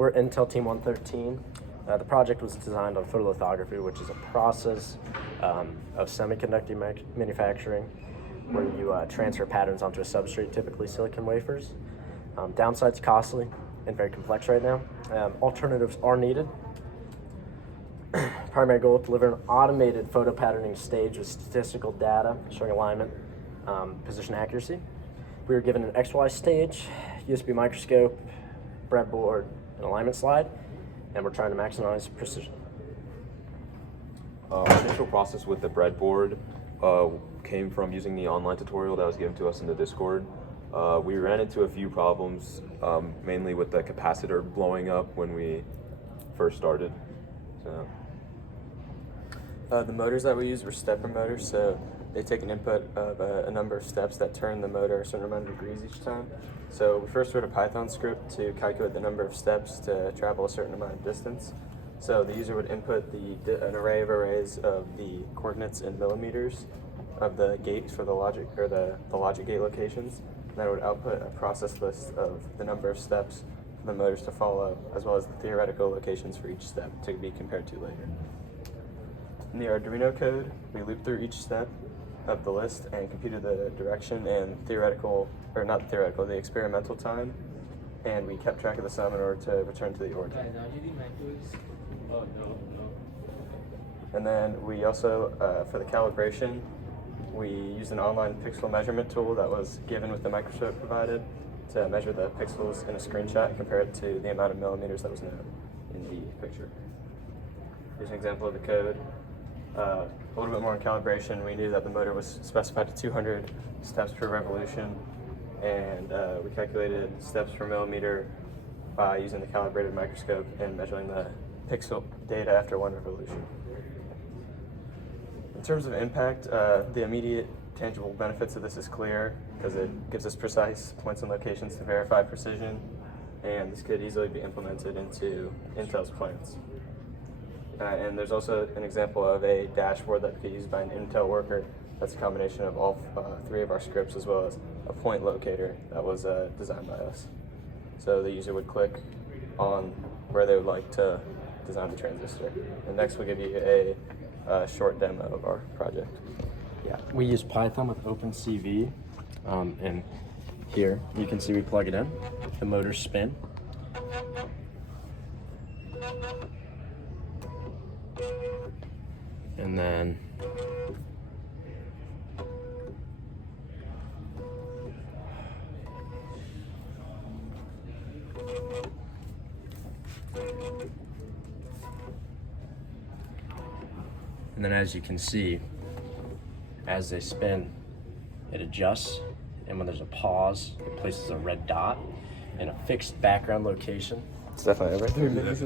We're Intel Team 113. The project was designed on photolithography, which is a process of semiconductor manufacturing where you transfer patterns onto a substrate, typically silicon wafers. Downside's costly and very complex right now. Alternatives are needed. Primary goal: deliver an automated photo patterning stage with statistical data showing alignment, position accuracy. We were given an XY stage, USB microscope, breadboard, an alignment slide, and we're trying to maximize precision. Our initial process with the breadboard came from using the online tutorial that was given to us in the Discord. We ran into a few problems, mainly with the capacitor blowing up when we first started. So. The motors that we used were stepper motors, so they take an input of a number of steps that turn the motor a certain amount of degrees each time. So we first wrote a Python script to calculate the number of steps to travel a certain amount of distance. So the user would input an array of arrays of the coordinates in millimeters of the gates for the logic, or the logic gate locations. And then it would output a process list of the number of steps for the motors to follow, as well as the theoretical locations for each step to be compared to later. In the Arduino code, we looped through each step of the list and computed the direction and the experimental time, and we kept track of the sum in order to return to the origin. And then we also, for the calibration, we used an online pixel measurement tool that was given with the microscope provided to measure the pixels in a screenshot and compare it to the amount of millimeters that was known in the picture. Here's an example of the code. A little bit more on calibration. We knew that the motor was specified to 200 steps per revolution, and we calculated steps per millimeter by using the calibrated microscope and measuring the pixel data after one revolution. In terms of impact, the immediate tangible benefits of this is clear because it gives us precise points and locations to verify precision, and this could easily be implemented into Intel's plants. And there's also an example of a dashboard that could be used by an Intel worker. That's a combination of all three of our scripts, as well as a point locator that was designed by us. So the user would click on where they would like to design the transistor. And next we'll give you a short demo of our project. Yeah, we use Python with OpenCV, and here you can see we plug it in, the motors spin. And then as you can see, as they spin, it adjusts, and when there's a pause, it places a red dot in a fixed background location. It's definitely over 3 minutes.